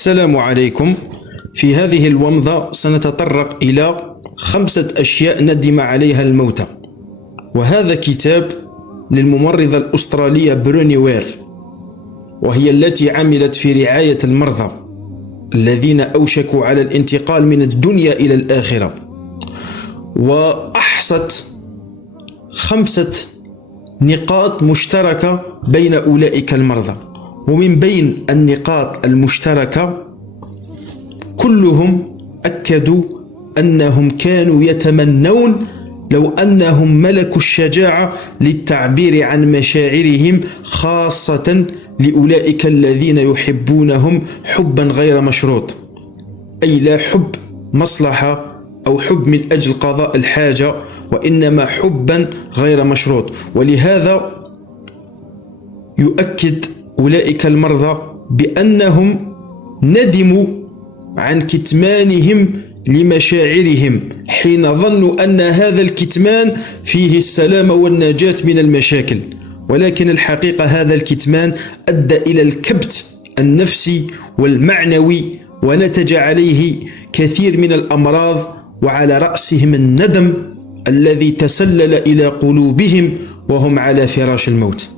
السلام عليكم. في هذه الومضة سنتطرق إلى 5 أشياء ندم عليها الموتى، وهذا كتاب للممرضة الأسترالية بروني وير، وهي التي عملت في رعاية المرضى الذين أوشكوا على الانتقال من الدنيا إلى الآخرة، وأحصت 5 نقاط مشتركة بين أولئك المرضى. ومن بين النقاط المشتركة كلهم أكدوا أنهم كانوا يتمنون لو أنهم ملكوا الشجاعة للتعبير عن مشاعرهم، خاصة لأولئك الذين يحبونهم حبا غير مشروط، أي لا حب مصلحة أو حب من أجل قضاء الحاجة، وإنما حبا غير مشروط. ولهذا يؤكد أولئك المرضى بأنهم ندموا عن كتمانهم لمشاعرهم حين ظنوا أن هذا الكتمان فيه السلام والنجاة من المشاكل، ولكن الحقيقة هذا الكتمان أدى إلى الكبت النفسي والمعنوي، ونتج عليه كثير من الأمراض، وعلى رأسهم الندم الذي تسلل إلى قلوبهم وهم على فراش الموت.